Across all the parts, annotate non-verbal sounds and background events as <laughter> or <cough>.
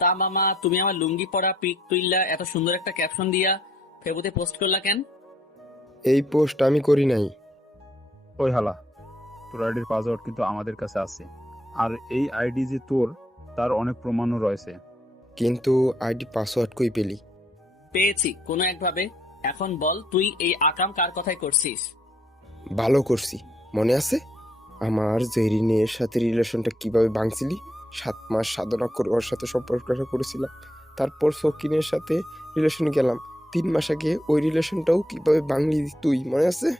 তা মামা তুমি আমার লুঙ্গি পরা পিক তুইলা এত সুন্দর একটা ক্যাপশন দিয়া ফেবুতে পোস্ট করলা কেন? এই পোস্ট আমি করি নাই। ওই হালা তোর আইডির পাসওয়ার্ড কিন্তু আমাদের কাছে আছে। আর এই আইডি যে তোর তার অনেক প্রমাণও রয়েছে। কিন্তু আইডি পাসওয়ার্ড কই পেলি? পেয়েছি কোনো একভাবে। এখন বল তুই এই আকাম কার কথাই করছিস? ভালো করছি। মনে আছে? আমার জেরিনের সাথে রিলেশনটা কীভাবে ভাঙছিলি? সাত মাস সাধনা করে ওর সাথে সম্পর্কটা করেছিলাম। তারপর সকিনের সাথে রিলেশনে গেলাম। তিন মাস আগে ওই রিলেশনটাও কীভাবে ভাঙলি তুই, মনে আছে?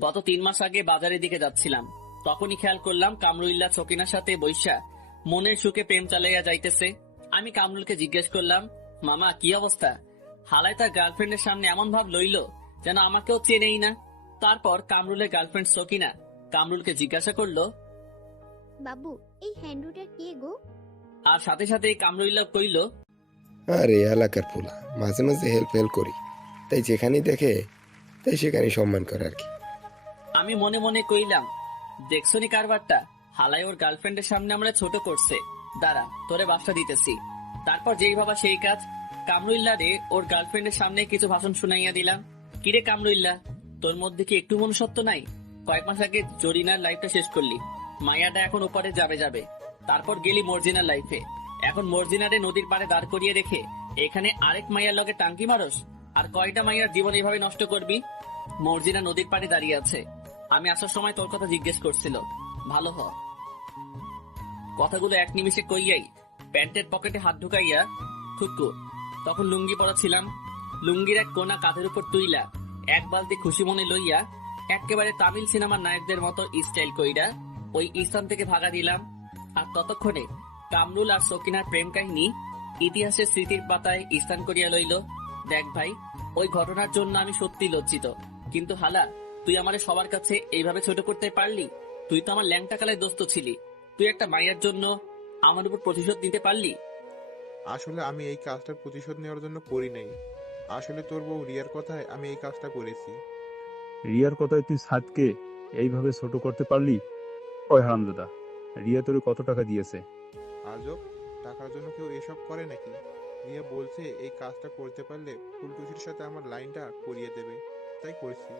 গত তিন মাস আগে বাজারের দিকে যাচ্ছিলাম। তখনই খেয়াল করলাম কামরুল্লাহ চকিনার সাথে বৈশা মনের সুখে প্রেম চালাইয়া যাইতেছে। আমি কামরুলকে জিজ্ঞেস করলাম, মামা, কি অবস্থা? হালায় তার গার্লফ্রেন্ডের সামনে এমন ভাব লইল যেন আমাকেও চেনেই না? তারপর কামরুলের গার্লফ্রেন্ড সকিনা কামরুলকে জিজ্ঞাসা করল বাবু এই হ্যান্ডুটা কে গো? আর সাথে সাথে কামরুল্লাহ কইল আরে এলাকার পোলা মাঝে মাঝে হেল্প হেল্প করি। তাই যেখানেই দেখে তাই সেখানেই সম্মান করে আর কি। আমি মনে মনে কইলাম দেখছনি কারবারটা? হালাই ওর গার্লফ্রেন্ডের সামনে আমরা ছোট করছে। দাঁড়া তোরে বাসটা দিতেছি। তারপর যেই ভাবা সেই কাজ কামরুল্লাহ রে ওর গার্লফ্রেন্ডের সামনে কিছু ভাষণ শুনাইয়া দিলাম। কিরে কামরুল্লাহ তোর মধ্যে কি একটু মনুষ্যত্ব নাই? কয়েক মাস আগে জরিনার লাইফটা শেষ করলি। মায়াটা এখন ওপারে যাবে যাবে। তারপর গেলি মর্জিনার লাইফে এখন মর্জিনারে নদীর পাড়ে দাঁড় করিয়ে রেখে এখানে আরেক মাইয়ার লগে টাঙ্কি মারস, আর কয়টা মাইয়ার জীবন এইভাবে নষ্ট করবি? মর্জিনা নদীর পাড়ে দাঁড়িয়ে আছে। আমি আসার সময় তোর কথা জিজ্ঞেস করছিল। ভালো হ। কথাগুলো এক নিমিষে কইয়াই প্যান্টের পকেটে হাত ঢুকাইয়া থুকু তখন লুঙ্গি পরা ছিলাম। লুঙ্গির এক কোনা কাঁধের উপর তুইলা এক বালতি খুশি মনে লইয়া একেবারে তামিল সিনেমার নায়কদের মতো স্টাইল কইরা ওই স্থান থেকে ভাগা দিলাম। আর ততক্ষণে কামরুল আর সকিনার প্রেম কাহিনী ইতিহাসের স্মৃতির পাতায় স্থান করিয়া লইল। দেখ ভাই ওই ঘটনার জন্য আমি সত্যি লজ্জিত। কিন্তু হালা তুই আমারে সবার কাছে এইভাবে ছোট করতে পারলি? তুই তো আমার ল্যাংটা কালায় দোস্ত ছিলি। তুই একটা মায়ের জন্য আমার উপর প্রতিশোধ নিতে পারলি? আসলে আমি এই কাজটার প্রতিশোধ নেওয়ার জন্য করি নাই। আসলে তোর বউ রিয়ার কথায় আমি এই কাজটা করেছি। রিয়ার কথায় তুই সাদকে এইভাবে ছোট করতে পারলি? ওই হারামদাদা রিয়া তোরে কত টাকা দিয়েছে? আজব টাকার জন্য কেউ এসব করে নাকি? রিয়া বলছে এই কাজটা করতে পারলে ফুলটুসির সাথে আমার লাইনটা করিয়ে দেবে। তাই করেছি।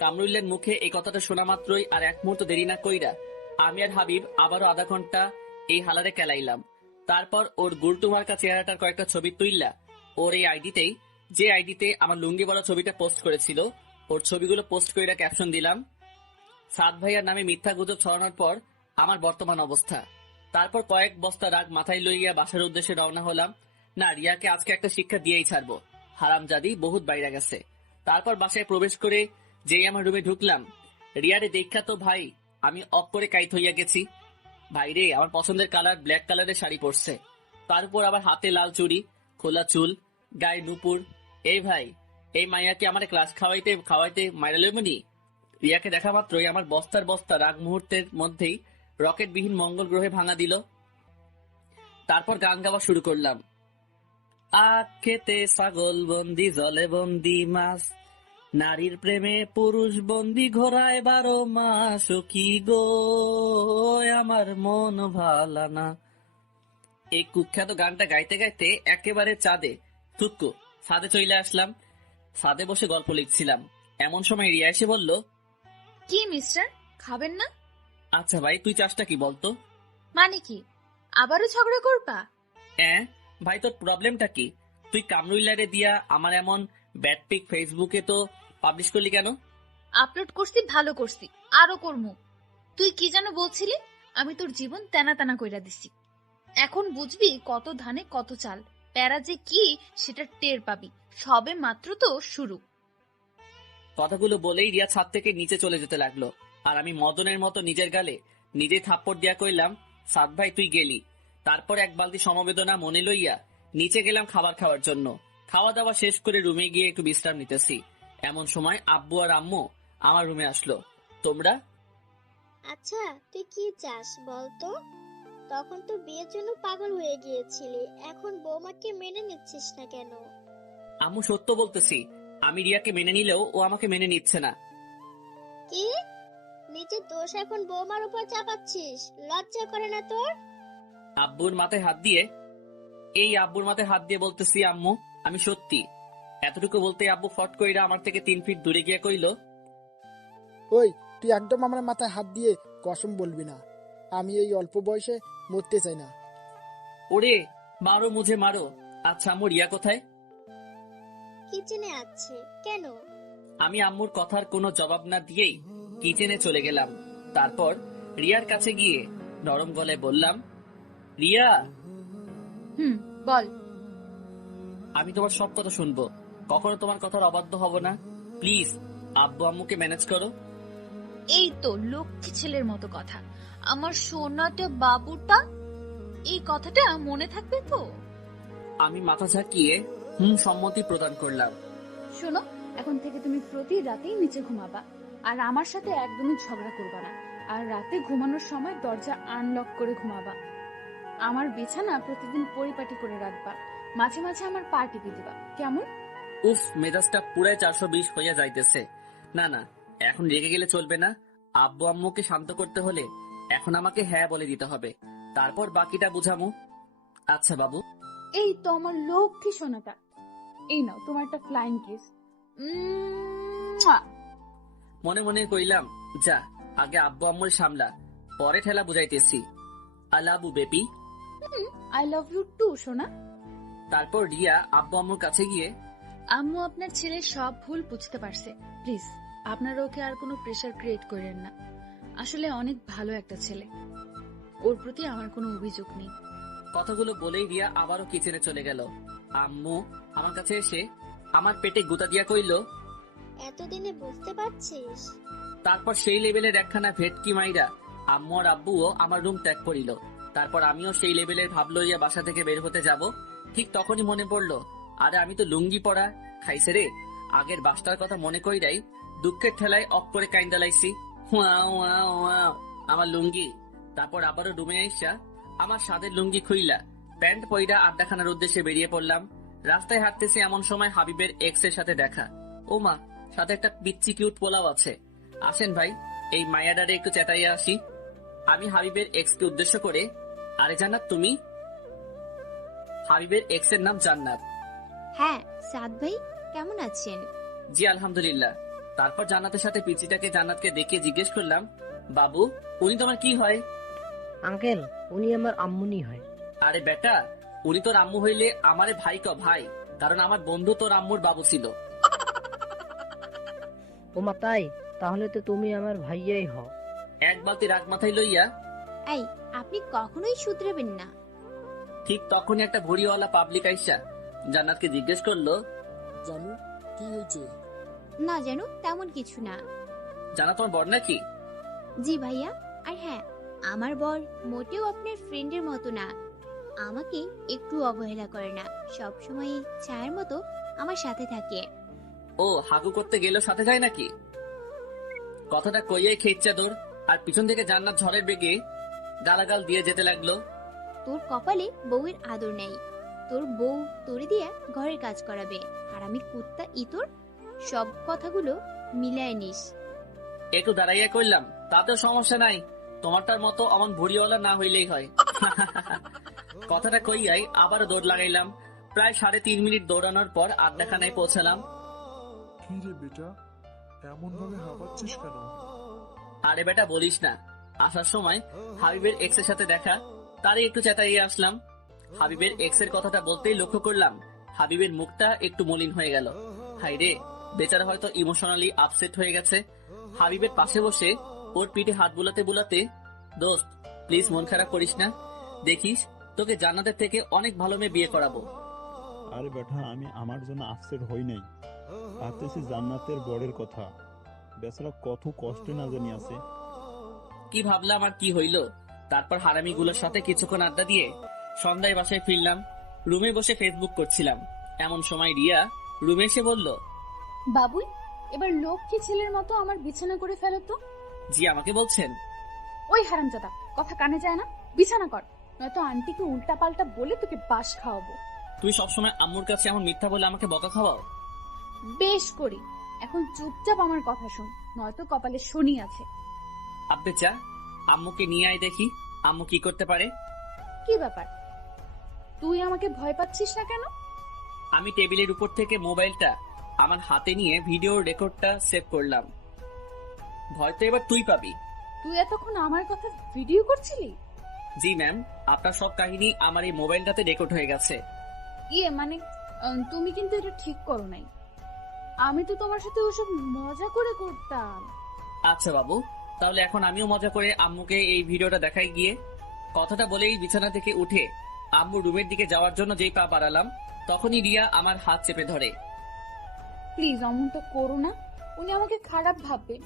কামরুল্লের মুখে এই কথাটা শোনা মাত্রই আর এক মুহূর্ত দেরি না কইরা আমি আর হাবিব আবারও আধা ঘণ্টা এই হালারে কেলাইলাম। তারপর ওর গুলটুমার্কা চেহারাটার কয়েকটা ছবি তুইলা। ওর এই আইডিতেই যে আইডিতে আমার লুঙ্গি বলা ছবিটা পোস্ট করেছিল ওর ছবিগুলো পোস্ট কইরা ক্যাপশন দিলাম। সাদ ভাইয়ার নামে মিথ্যা গুজব ছড়ানোর পর আমার বর্তমান অবস্থা। তারপর কয়েক বস্তা রাগ মাথায় লইয়া বাসার উদ্দেশ্যে রওনা হলাম। না, রিয়াকে আজকে একটা শিক্ষা দিয়েই ছাড়বো। হারামজাদি বহুত বাইরে গেছে। তারপর বাসায় প্রবেশ করে যেই আমার রুমে ঢুকলাম, রিয়ারে দেখা তো ভাই, আমি অপ করে কাইত হইয়া গেছি। ভাই রে, আমার পছন্দের কালার ব্ল্যাক কালারের শাড়ি পরছে। তার উপর আবার হাতে লাল চুড়ি, খোলা চুল, গায়ে নুপুর। এই ভাই, এই মাইয়াকে আমার ক্লাস খাওয়াইতে খাওয়াইতে মাইরা লইমনি রিয়াকে দেখা মাত্রই আমার বস্তার বস্তা রাগ মুহূর্তের মধ্যেই রকেটবিহীন মঙ্গল গ্রহে ভাঙা দিল। তারপর গান গাওয়া শুরু করলাম। খেতে ছাগল বন্দি, জলে বন্দি মাছ, নারীর প্রেমে পুরুষ বন্দি ঘোরায় বারো মাস কি গো, আমার মন ভালা না। এই কুখ্যাত গানটা গাইতে গাইতে একেবারে চাঁদে থুক্কু ছাদে চলে আসলাম। ছাদে বসে গল্প লিখছিলাম। এমন সময় রিয়া এসে বলল কি মিস্টার? খাবেন না? আচ্ছা ভাই তুই চাষটা কি বলতো? মানে কি? আবারও ঝগড়া করবা? হ্যাঁ ভাই তোর প্রবলেমটা কি? তুই কামরুইলারে দিয়া আমার এমন ব্যাড পিক ফেসবুকে তো পাবলিশ করলি কেন? আপলোড করছি ভালো করছি আরও করমু। তুই কি যেন বলছিলি? আমি তোর জীবন তেনা তেনা কইরা দিছি। এখন বুঝবি কত ধানে কত চাল। প্যারা যে কি সেটা টের পাবি। সবে মাত্র তো শুরু। কথাগুলো বলেই রিয়া ছাদ থেকে নিচে চলে যেতে লাগল। আর আমি মদনের মতো নিজের গালে নিজে থাপ্পড় দিয়া কইলাম সাদ ভাই তুই গেলি। তারপর এক বালতি সমবেদনা মনে লইয়া নিচে গেলাম খাবার খাওয়ার জন্য। খাওয়া দাওয়া শেষ করে রুমে গিয়ে একটু বিশ্রাম নিতেছি। এমন সময় আব্বু আর আম্মু আমার রুমে আসলো। তোমরা? আচ্ছা তুই কি চাস বলতো তখন তো বিয়ের জন্য পাগল হয়ে গিয়েছিলি। এখন বৌমাকে মেনে নিচ্ছিস না কেন? আম্মু সত্য বলতেছি আমি রিয়াকে মেনে নিলেও ও আমাকে মেনে নিচ্ছে না। কি? নিজের দোষ এখন বৌমার উপর চাপাচ্ছিস? লজ্জা করে না তোর? আব্বুর মাথায় হাত দিয়ে এই আব্বুর মাথায় হাত দিয়ে বলতেছি আম্মু আমি সত্যি। এতটুকু বলতে আব্বু ফট কইরা আমার থেকে তিন ফিট দূরে গিয়ে কইল ওই তুই একদম আমার মাথায় হাত দিয়ে কসম বলবি না। আমি এই অল্প বয়সে মরতে চাই না। ওরে মারো মুঝে মারো। আচ্ছা আম্মু রিয়া কোথায়? কিচেনে আছে। কেন? আমি আম্মুর কথার কোনো জবাব না দিয়েই কিচেনে চলে গেলাম। তারপর রিয়ার কাছে গিয়ে নরম গলায় বললাম রিয়া! হুম বল। আমি তোমার সব কথা শুনব। কখনো তোমার কথার অবাধ্য হব না। প্লিজ আব্বু আম্মুকে ম্যানেজ করো। এই তো লক্ষ্মী ছেলের মতো কথা। আমার সোনাটা বাবুটা এই কথাটা মনে থাকবে তো? আমি মাথা ঝাঁকিয়ে হুম সম্মতি প্রদান করলাম। শোনো এখন থেকে তুমি প্রতি রাতেই নিচে ঘুমাবা। আর আমার সাথে একদমই ঝগড়া করবা না। আর রাতে ঘুমানোর সময় দরজা আনলক করে ঘুমাবা। আমার বিছানা প্রতিদিন পরিপাটি করে রাখবা। মাঝে মাঝে আমার পা টিপে দিবা। কেমন? উফ মেজাজটা পুরাই চারশো বিশ হইয়া যাইতেছে। না না এখন রেগে গেলে চলবে না। আব্বু আম্মুকে শান্ত করতে হলে এখন আমাকে হ্যাঁ বলে দিতে হবে। তারপর বাকিটা বুঝামু। আচ্ছা বাবু। এই তো আমার লক্ষ্মী সোনাটা। এই নাও তোমার একটা ফ্লাইং কিস মনে মনে কইলাম যা আগে আব্বু আম্মুর সামলা পরে ঠেলা বুঝাইতেছি আলাবু baby I love you too সোনা। তারপর রিয়া আব্বু আম্মুর কাছে গিয়ে আম্মু আপনার ছেলে সব ভুল বুঝতে পারছে। প্লিজ আপনারা ওকে আর কোনো প্রেশার ক্রিয়েট করেন না। আসলে অনেক ভালো একটা ছেলে। ওর প্রতি আমার কোনো অভিযোগ নেই। কথাগুলো বলেই রিয়া আবারও কিচেনে চলে গেল। আম্মু আমার কাছে এসে আমার পেটে গুতা দিয়া কইল এতদিনে বুঝতে পারছিস? তারপর সেই লেভেলের একখানা ভেটকি মাইরা আম্মু আর আব্বুও আমার রুম ত্যাগ করিল। তারপর আমিও সেই লেভেলের ভাব লইয়া বাসা থেকে বের হতে যাব। ঠিক তখনই মনে পড়ল আরে আমি তো লুঙ্গি পরা খাইছে রে। আগের বাসটার কথা মনে কইরাই দুঃখের ঠেলায় অক করে কাইন্দা লাইছি আমার লুঙ্গি। তারপর আবারও রুমে আইসা আমার সাদের লুঙ্গি খুইলা। প্যান্ট পইরা আড্ডাখানার উদ্দেশ্যে বেরিয়ে পড়লাম। রাস্তায় হাঁটতেছি এমন সময় হাবিবের এক্সের সাথে দেখা। ও মা সাথে একটা পিচ্চি কিউট পোলাও আছে। আসেন ভাই এই মায়াডারে একটু চেতাইয়া আসি। আমি হাবিবের এক্স কে উদ্দেশ্য করে আরে জান্নাত তুমি? হাবিবের এক্সের নাম জান্নাত। হ্যাঁ সাদ ভাই কেমন আছেন? জি আলহামদুলিল্লাহ। তারপর জান্নাতের সাথে পিচিটাকে জান্নাতকে দেখে জিজ্ঞেস করলাম বাবু উনি তোমার কি হয়? আঙ্কেল উনি আমার আম্মুনি হয়। আরে বেটা উনি তো রাম্মু হইলে আমারে ভাই ক ভাই। কারণ আমার বন্ধু তো রাম্মুর বাবু ছিল। ওমা তাই? তাহলে তো তুমি আমার ভাইয়াই হও। এক বালতি রাগ মাথায় লইয়া। এই আপনি কখনোই শুধরাবেন না। ঠিক তখনই একটা ভড়িওয়ালা পাবলিক আইসা জান্নাতকে জিজ্ঞেস করল জানু কি হয়েছে? না যেন তেমন কিছু না। জানা তোমার বর নাকি? জি ভাইয়া আর হ্যাঁ আমার বর মোটেও আপনার ফ্রেন্ডের মতো না। আমাকে একটু অবহেলা করে না। সব সময় ছায়ার মতো আমার সাথে থাকে। ও হাগু করতে গেলেও সাথে যায় নাকি? কথাটা কইয়াই খেচ্ছা দৌড় আর পিছন থেকে জান্নাত ঝড়ের বেগে গালাগাল দিয়ে যেতে লাগল। তোর কপালে বউয়ের আদর নেই। তোর বউ তোরে দিয়ে ঘরের কাজ করাবে আর আমি কুত্তা ইতর? সব কথাগুলো মিলায় নিস। একটু দাঁড়াইয়া করলাম তাতেও সমস্যা নাই। তোমারটার মতো অমন ভুড়িওয়ালা না হইলেই হয়। <laughs> কথাটা কইয়াই আবার দৌড় লাগাইলাম। প্রায় সাড়ে তিন মিনিট দৌড়ানোর পর আড্ডাখানায় পৌঁছালাম। কি রে বেটা? এমন ভাবে হাঁপাচ্ছিস কেন? আরে বেটা বলিস না। আসার সময় হাবিবের এক্সের সাথে দেখা তারই একটু চেতাইয়ে আসলাম। হাবিবের এক্সের কথাটা বলতেই লক্ষ্য করলাম হাবিবের মুখটা একটু মলিন হয়ে গেল। হাই রে বেচারা হয়তো ইমোশনালি আপসেট হয়ে গেছে। হাবিবের পাশে বসে ওর পিঠে হাত বুলাতে বুলাতে দোস্ত প্লিজ মন খারাপ করিস না। দেখিস তোকে জান্নাতের থেকে অনেক ভালো মেয়ে বিয়ে করাবো। আরে বেটা আমি আমার জন্য আপসেট হই নাই। ভাবতেছি জান্নাতের বরের কথা। বেচারা কত কষ্টে না জানি আছে। কি ভাবলাম আর কি হইল? তারপর হারামিগুলোর সাথে কিছুক্ষণ আড্ডা দিয়ে সন্ধ্যায় বাসায় ফিরলাম রুমে বসে ফেসবুক করছিলাম। এমন সময় রিয়া রুমে এসে বলল বাবুই এবার লক্ষ্মী ছেলের মতো আমার বিছানা করে ফেলো তো। জি আমাকে বলছেন। ওই হারামজাদা কথা কানে যায় না? বিছানা কর। নয়তো আন্টিকে উল্টা পাল্টা বলে তোকে বাস খাওয়াবো। তুই সবসময় আম্মুর কাছে এমন মিথ্যা বলে আমাকে বকা খাওয়াও? বেশ করি। এখন চুপচাপ আমার কথা শোন নয়তো কপালে শনি আছে। আব্বে চা আম্মুকে নিয়ে আয় দেখি আম্মু কি করতে পারে? কি ব্যাপার? তুই আমাকে ভয় পাচ্ছিস না কেন? আমি টেবিলের উপর থেকে মোবাইলটা আমার হাতে নিয়ে ভিডিও রেকর্ডটা সেভ করলাম। ভয় তো এবার তুই পাবি। তুই এতক্ষণ আমার কথা ভিডিও করছিলি? জি ম্যাম আপনার সব কাহিনী আমার এই মোবাইলটাতে রেকর্ড হয়ে গেছে। ইয়ে মানে তুমি কিন্তু এটা ঠিক করো নাই। আমি তো তোমার সাথে ওসব মজা করে করতাম। আচ্ছা বাবু। তাহলে এখন আমিও মজা করে আম্মুকে এই ভিডিওটা দেখাই গিয়ে। কথাটা বলেই বিছানা থেকে উঠে আম্মু রুমের দিকে যাওয়ার জন্য যেই পা বাড়ালাম তখনই রিয়া আমার হাত চেপে ধরে। প্লিজ অমন তো করো না। উনি আমাকে খারাপ ভাববে।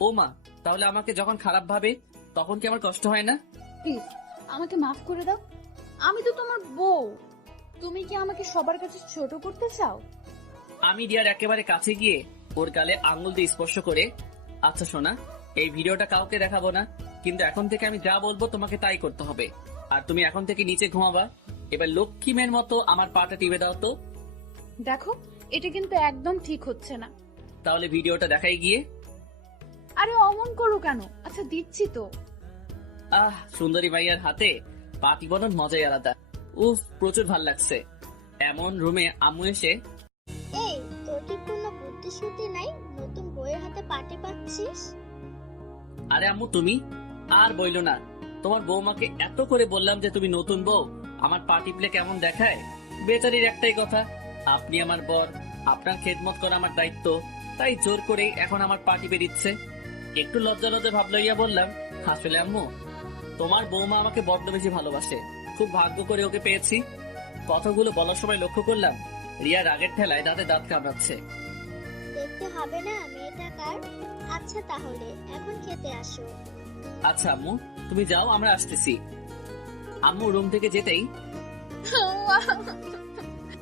ও মা তাহলে আমাকে যখন খারাপ ভাবে তখন কি আমার কষ্ট হয় না? প্লিজ আমাকে মাফ করে দাও। আমি তো তোমার বউ। তুমি কি আমাকে সবার কাছে ছোট করতে চাও? আমি রিয়ার একেবারে কাছে গিয়ে ওর গালে আঙুল দিয়ে স্পর্শ করে আচ্ছা সোনা এই ভিডিওটা কাউকে দেখাবো না কিন্তু এখন থেকে আমি যা বলব তোমাকে তাই করতে হবে। আর তুমি এখন থেকে নিচে ঘুমাবা। এবার লক্ষ্মী মেয়ের মতো আমার পাটা টিপে দাও তো। দেখো এটা কিন্তু একদম ঠিক হচ্ছে না। তাহলে ভিডিওটা দেখাই গিয়ে। আরে অমন করো কেন? আচ্ছা দিচ্ছি তো। আহ সুন্দরী ভাইয়ার হাতে পা টিপানোর মজাই আলাদা। উফ প্রচুর ভালো লাগছে। এমন রুমে আম্মু এসে এই তোর কি কোনো বুদ্ধি শুদ্ধি নাই? নতুন বইয়ের হাতে পাটি পাচ্ছিস? আরে আম্মু তুমি? আর বইলো না। তোমার বৌমাকে এত করে বললাম যে তুমি নতুন বউ আমার পা টিপলে কেমন দেখায়? বেচারির একটাই কথা আপনি আমার বর আপনার খেদমত করা আমার দায়িত্ব তাই জোর করেই এখন আমার পা টিপে দিচ্ছে একটু লজ্জা লজ্জা ভাব লইয়া বললাম আসলে আম্মু তোমার বৌমা আমাকে বড্ড বেশি ভালোবাসে। খুব ভাগ্য করে ওকে পেয়েছি। কথাগুলো বলার সময় লক্ষ্য করলাম রিয়া রাগের ঠেলায় দাঁতে দাঁত কামড়াচ্ছে। দেখতে হবে না মেয়েটা কার? আচ্ছা তাহলে এখন খেতে আসো। আচ্ছা আম্মু তুমি যাও আমরা আসতেছি। আম্মু রুম থেকে যেতেই।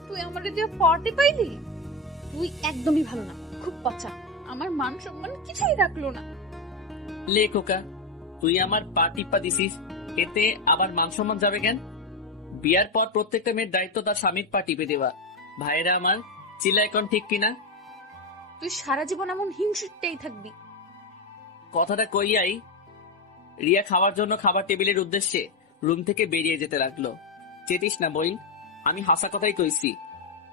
তুই আমার দিয়ে পড়তে পাইলি? তুই একদমই ভালো না খুব পচা। আমার মান সম্মান কিছুই রাখল না। লে খোকা তুই আমার পা টিপ্পা দিছিস এতে আবার মান সম্মান যাবে কেন? বিয়ার পর প্রত্যেকটা মেয়ের দায়িত্ব তার স্বামীর পা টিপে দেওয়া। ভাইয়েরা আমার চিল্লা এখন ঠিক কিনা? তুই সারা জীবন এমন হিংসুটতেই থাকবি। কথাটা কইয়াই রিয়া খাওয়ার জন্য খাবার টেবিলের উদ্দেশ্যে রুম থেকে বেরিয়ে যেতে লাগল। চেতিস না বইন আমি হাসা কথাই কইছি।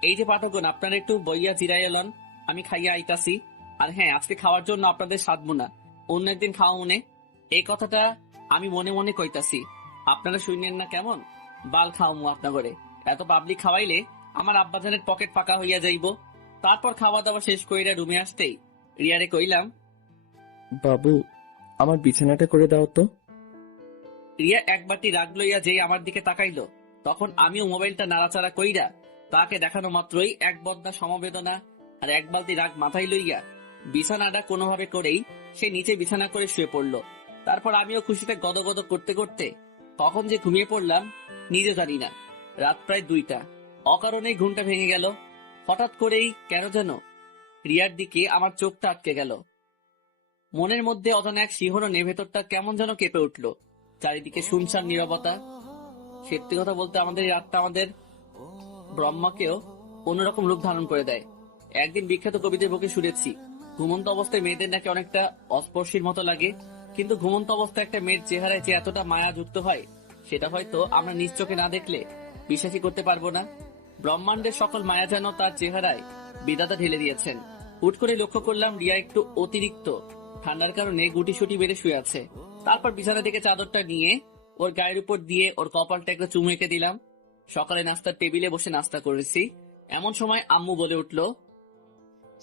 এই যে পাঠকগণ আপনারা একটু বইয়া জিরাই এলন আমি খাইয়া আইতাছি। আর হ্যাঁ আজকে খাওয়ার জন্য আপনাদের সাধবো না। অন্য একদিন খাওয়া মনে এই কথাটা আমি মনে মনে কইতাছি। আপনারা শুনেন না কেমন? বাল খাওয়ামু আপনাগরে এত পাবলিক খাওয়াইলে আমার আব্বাজানের পকেট ফাঁকা হইয়া যাইব। তারপর খাওয়া দাওয়া শেষ কইরা রুমে আসতেই রিয়ারে কইলাম বাবু আমার বিছানাটা করে দাও তো। রিয়া এক বাটি রাগ লইয়া যেই আমার দিকে তাকাইলো তখন আমিও মোবাইলটা নাড়াচাড়া কইরা তাকে দেখানো মাত্রই এক বদনা সমবেদনা আর এক বালতি রাগ মাথায় লইয়া বিছানাটা কোনোভাবে করেই সে নিচে বিছানা করে শুয়ে পড়ল। তারপর আমিও খুশিতে গদগদ করতে করতে কখন যে ঘুমিয়ে পড়লাম, নিজে জানি না। রাত প্রায় দুইটা। অকারণেই ঘুমটা ভেঙে গেল। হঠাৎ করেই কেন যেন রিয়ার দিকে আমার চোখটা আটকে গেল। মনের মধ্যে অজানা এক শিহরণে ভেতরটা কেমন যেন কেঁপে উঠল। চারিদিকে শুনশান নীরবতা। সত্যি কথা বলতে আমাদের রাতটা আমাদের ব্রহ্মাকেও অন্যরকম রূপ ধারণ করে দেয়। একদিন বিখ্যাত কবিদের বুকে শুনেছি, ঘুমন্ত অবস্থায় মেয়েদের নাকি অনেকটা অস্পর্শীর মতো লাগে। কিন্তু ঘুমন্ত অবস্থায় একটা মেয়ের চেহারায় যে এতটা মায়া যুক্ত হয়, সেটা হয়তো আমরা নিজ চোখে না দেখলে বিশ্বাসই করতে পারব না। ব্রহ্মাণ্ডের সকল মায়া যেন তার চেহারায় বিদাতা ঢেলে দিয়েছেন। হুট করে লক্ষ্য করলাম রিয়া একটু অতিরিক্ত। ঠান্ডার কারণে গুটি সুটি বেড়ে শুয়ে আছে। তারপর বিছানা থেকে চাদরটা নিয়ে ওর গায়ের উপর দিয়ে ওর কপালটা একটু চুমু এঁকে দিলাম। সকালে নাস্তার টেবিলে বসে নাস্তা করেছি। এমন সময় আম্মু বলে উঠল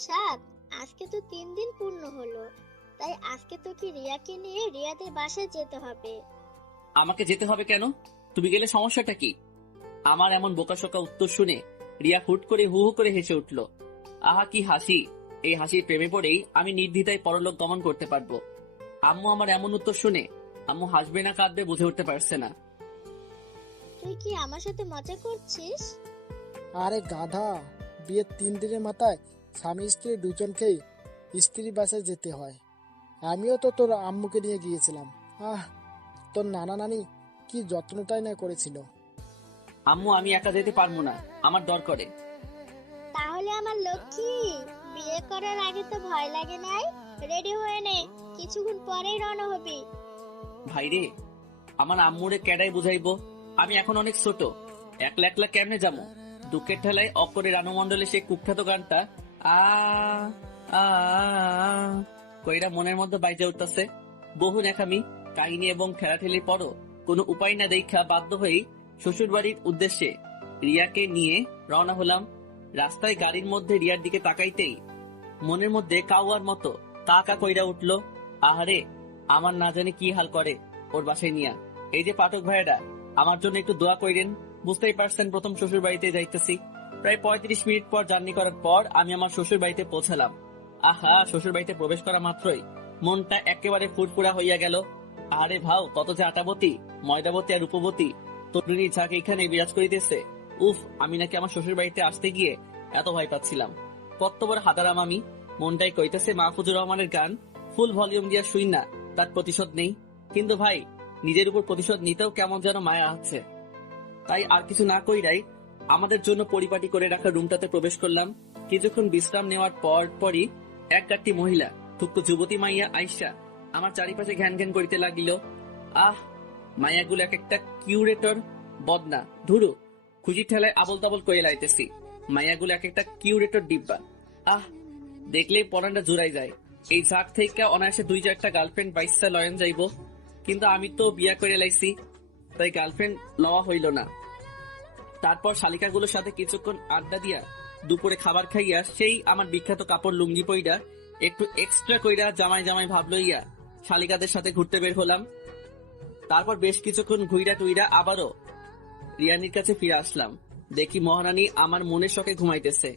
সাত আজকে তো তিন দিন পূর্ণ হলো। তাই আজকে তো কি রিয়াকে নিয়ে রিয়াদের বাসায় যেতে হবে। আমাকে যেতে হবে কেন? তুমি গেলে সমস্যাটা কি? আমার এমন বোকাশোকা উত্তর শুনে রিয়া হুট করে হু হু করে হেসে উঠল। আহা কি হাসি! এই হাসির প্রেমে পড়েই আমি নির্দ্বিধায় পরলোক গমন করতে পারব। আম্মু আমার এমন উত্তর শুনে আম্মু হাসবে না কাঁদবে বুঝে উঠতে পারছে না। তুই কি আমার সাথে মজা করছিস? আরে গাধা বিয়ের তিন দিনের মাথায় স্বামী স্ত্রী দুজনকেই স্ত্রী বাসায় যেতে হয়। আমিও তো তোর আম্মুকে নিয়ে গিয়েছিলাম। আহ তোর নানা নানি কি যত্নটাই না করেছিল। আম্মু আমি একা যেতে পারব না। আমার দর করে। তাহলে আমার লক্ষ্মী বিয়ে করার আগে তো ভয় লাগে নাই? রেডি হয়ে নে কিছুক্ষণ পরেই রওনা হবি। ভাইরে আমার আম্মুরে কেডাই বুঝাইবো? আমি এখন অনেক ছোট একলা একলা কেমনে যাব? দুঃখের ঠেলায় অপরে রানু মন্ডলের সেই কুখ্যাত গানটা আ আ, আ, কইরা মনের মধ্যে বাইজে উঠতেছে, বহু নেখামি কাহিনী এবং ঠেলাঠেলির পরও কোনো উপায় না দেখা বাধ্য হয়েই শ্বশুর বাড়ির উদ্দেশ্যে রিয়াকে নিয়ে রওনা হলাম। রাস্তায় গাড়ির মধ্যে রিয়ার দিকে তাকাইতেই মনের মধ্যে কাউয়ার মতো কাকা কইরা উঠল, আহারে, আমার না জানি কি হাল করে ওর বাসায় নিয়া। এই যে পাঠক ভাইয়েরা, আমার জন্য একটু দোয়া কইরেন, বুঝতেই পারছেন প্রথম শ্বশুর বাড়িতে যাইতেছি। প্রায় পঁয়ত্রিশ মিনিট পর জার্নি করার পর আমি আমার শ্বশুর বাড়িতে পৌঁছালাম। আহা, শ্বশুর বাড়িতে প্রবেশ করা মাত্রই মনটা একেবারে ফুরফুরা হইয়া গেল। আরে ভাও, কত যে আটাবতী, ময়দাবতী আর রূপবতী তরুণী ঝাঁক এখানে বিরাজ করিতেছে। উফ, আমি নাকি আমার শ্বশুর বাড়িতে আসতে গিয়ে এত ভয় পাচ্ছিলাম। কত বড় হাদারাম আমি। মনটাই কইতেছে মাহফুজুর রহমানের গান, ফুল ভলিউম দিয়া শুই না, তার প্রতিশোধ নেই। কিন্তু ভাই, নিজের উপর প্রতিশোধ নিতেও কেমন যেন মায়া আছে। তাই আর কিছু না কইরাই, আমাদের জন্য পরিপাটি করে রাখা রুমটাতে প্রবেশ করলাম। কিছুক্ষণ বিশ্রাম নেওয়ার পর পরই এক মহিলা থুক্কু যুবতী মাইয়া আইসা আমার চারিপাশে ঘ্যান ঘ্যান করিতে লাগিল। আহ মায়াগুলো এক একটা কিউরেটর বদনা। ধুরু খুশি ঠেলায় আবল তাবল করে লাইতেছি। মায়াগুলো এক একটা কিউরেটর ডিব্বা। আহ, দেখলেই পড়ানটা জুড়াই যায়। এই ঝাঁক থেকে অনায়াসে দুই চারটা গার্লফ্রেন্ড বাইশটা লয়ন যাইব। কিন্তু আমি তো বিয়া করে লাইছি, তাই গার্লফ্রেন্ড লওয়া হইল না। তারপর শালিকাগুলোর সাথে কিছুক্ষণ আড্ডা দিয়া দুপুরে খাবার খাইয়া সেই আমার বিখ্যাত কাপড় লুঙ্গি পইরা একটু এক্সট্রা কইরা জামাই জামাই ভাব লইয়া শালিকাদের সাথে ঘুরতে বের হলাম। তারপর বেশ কিছুক্ষণ ঘুইরা টুইরা আবারও রিয়ানির কাছে ফিরে আসলাম। দেখি মহারানী আমার মনের শখে ঘুমাইতেছে।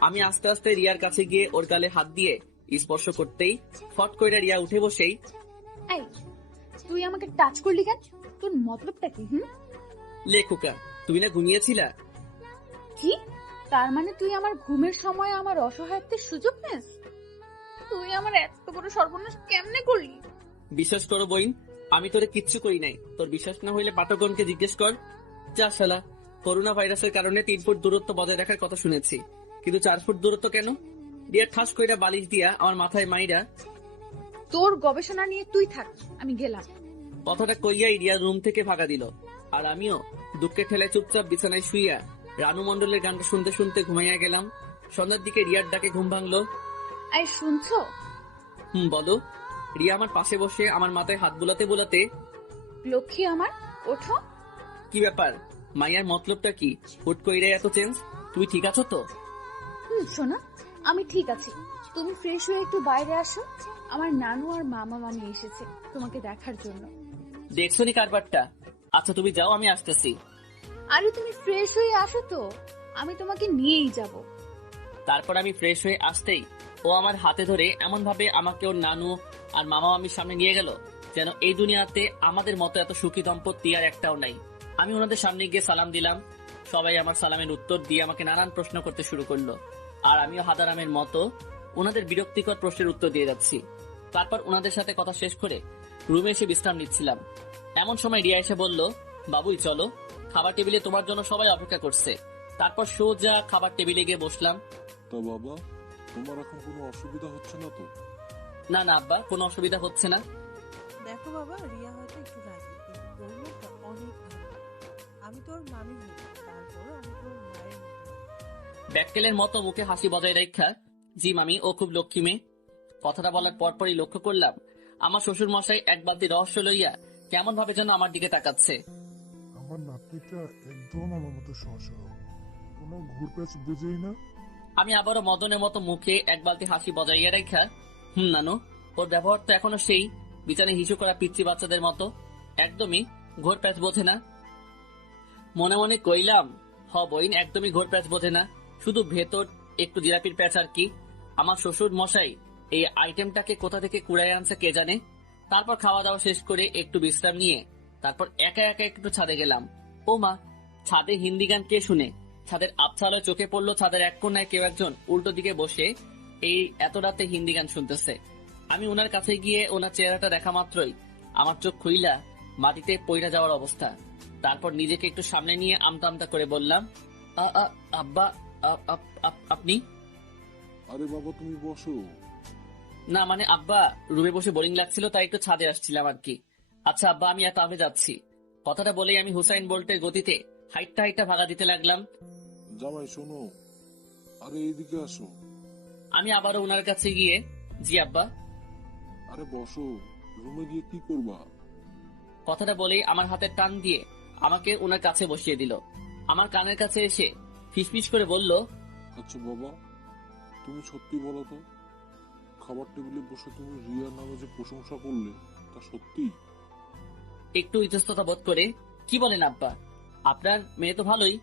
আমি আস্তে আস্তে রিয়ার কাছে গিয়ে ওর গালে হাত দিয়ে স্পর্শ করতেই ফট কইরা রিয়া উঠে বসেই এই তুই আমাকে টাচ করলি কেন? তোর মতলবটা কি হুম? লেখুকা তুমি না ঘুমিয়েছিলা? কি? তার মানে তুই আমার ঘুমের সময় আমার অসহায়ত্বের সুযোগ নেস তুই আমার এত বড় সর্বনাশ কেমনে করলি? বিশ্বাস করো বইন আমি তোরে কিচ্ছু করি নাই। তোর বিশ্বাস না হইলে পাঠকগণকে জিজ্ঞেস কর। যা শালা করোনা ভাইরাসের কারণে তিন ফুট দূরত্ব বজায় রাখার কথা শুনেছি। কিন্তু চার ফুট দূরত্ব কেন? রিয়া ঠাস কইরা বালিশ দিয়া আমার মাথায় মাইরা। তোর গবেষণা নিয়ে তুই থাক আমি গেলাম। কথাটা কইয়াই রিয়া রুম থেকে ভাগা দিল। আর আমিও দুঃখের ঠেলে চুপচাপ বিছানায় শুইয়া রানু মন্ডলের গানটা শুনতে শুনতে ঘুমাইয়া গেলাম। সন্ধ্যার দিকে রিয়ার ডাকে ঘুম ভাঙলো। এই শুনছো? হুম বলো। রিয়া আমার পাশে বসে আমার মাথায় হাত বোলাতে বোলাতে লক্ষ্মী আমার ওঠো। কি ব্যাপার? মাইয়ার মতলবটা কি? হুট কইরে এত চেঞ্জ? তুমি ঠিক আছো তো? হুম শোনো আমি ঠিক আছি। তুমি ফ্রেশ হয়ে একটু বাইরে আসো। আমার নানু আর মামা মামি এসেছে তোমাকে দেখার জন্য। দেখছ নি কারবারটা? আচ্ছা তুমি যাও আমি আসতেছি। আরে তুমি ফ্রেশ হয়ে আসো তো। আমি তোমাকে নিয়েই যাব। তারপর আমি ফ্রেশ হয়ে আসতেই ও আমার হাতে ধরে এমন ভাবে আমাকে ওর নানু আর মামা মামির সামনে নিয়ে গেল, যেন এই দুনিয়াতে আমাদের মতো এত সুখী দম্পতি আর একটাও নাই। আমি ওনাদের সামনে গিয়ে সালাম দিলাম। সবাই আমার সালামের উত্তর দিয়ে আমাকে নানান প্রশ্ন করতে শুরু করল। আর আমিও হাদারামের মতো ওনাদের বিরক্তিকর প্রশ্নের উত্তর দিয়ে যাচ্ছি। তারপর ওনাদের সাথে কথা শেষ করে রুমে এসে বিশ্রাম নিচ্ছিলাম। এমন সময় রিয়া এসে বলল, বাবুই, চলো। খাবার টেবিলে তোমার জন্য সবাই অপেক্ষা করছে। তারপর সোজা খাবার টেবিলে গিয়ে বসলাম। তা বাবা তোমার এখন কোনো অসুবিধা হচ্ছে না তো? না না আব্বা কোনো অসুবিধা হচ্ছে না। দেখো বাবা রিয়া হয়তো একটু রাগি কিন্তু অনেক ভালো। আমি তোর মামি হই তারপর আমি তোর মায়ের মতো। ব্যাককেলের মতো মুখে হাসি বজায় রেখা। জি মামি ও খুব লক্ষ্মী মেয়ে। কথাটা বলার পরপরই লক্ষ্য করলাম। আমার শ্বশুর মশাই এক বালতি রহস্য লইয়া কেমন ভাবে যেন আমার দিকে তাকাচ্ছে। আমার নাতনিটা একদম আমার মতো সহজ কোনো ঘুরপ্যাচ বুঝেই না। আমি আবারও মদনের মতো মুখে এক বালতি হাসি বজাইয়া রেখা, হুম, নানু, ওর ব্যবহার তো এখনও সেই বিছানে হিসু করা পিচ্ছি বাচ্চাদের মতো। একদমই ঘোর প্যাচ বোঝে না। মনে মনে কইলাম, হ, বইন, একদমই ঘোর প্যাচ বোঝে না। শুধু ভেতর একটু জিরাপির প্যাচ আর কি। আমার শ্বশুর মশাই এই আইটেমটাকে কোথা থেকে কুড়াই আনছে কে জানে? তারপর খাওয়া দাওয়া শেষ করে একটু বিশ্রাম নিয়ে, তারপর একা একা একটু ছাদে গেলাম। ও মা ছাদে হিন্দি গান কে শুনে? ছাদের আবছালয় চোখে পড়ল ছাদের এক কোনায় কেউ একজন উল্টো দিকে বসে এই এত রাতে হিন্দি গান শুনতেছে। আমি ওনার কাছে গিয়ে ওনার চেহারাটা দেখা মাত্রই। আমার চোখ খুইলা মাটিতে পইরা যাওয়ার অবস্থা। তারপর নিজেকে একটু সামনে নিয়ে আমতা আমতা করে বললাম "আ, আ, আব্বা আপ- আপ- আপনি? আরে বাবা তুমি বসো। না মানে আব্বা রুমে বসে বোরিং লাগছিল তাই একটু ছাদে আসছিলাম আর কি। আচ্ছা আব্বা আমি এত আগে যাচ্ছি। কথাটা বলেই আমি হুসাইন বোল্টের গতিতে হাইটটা হাইটটা ভাগা দিতে লাগলাম। জামাই শোনো। আরে এইদিকে আসো। আমি আবারও ওনার কাছে গিয়ে জি আব্বা। আরে বসো রুমে গিয়ে কি করবা? কথাটা বলেই আমার হাতের টান দিয়ে আমাকে ওনার কাছে বসিয়ে দিল। আমার কানের কাছে এসে ফিসফিস করে বলল আচ্ছা বাবা তুমি সত্যি বলো তো খাবার টেবিলে বসে তুমি রিয়ার নামে যে প্রশংসা করলে তা সত্যি একটু ইতস্ততা বোধ করে। কি বলেন আব্বা? আপনার মেয়ে তো ভালোই।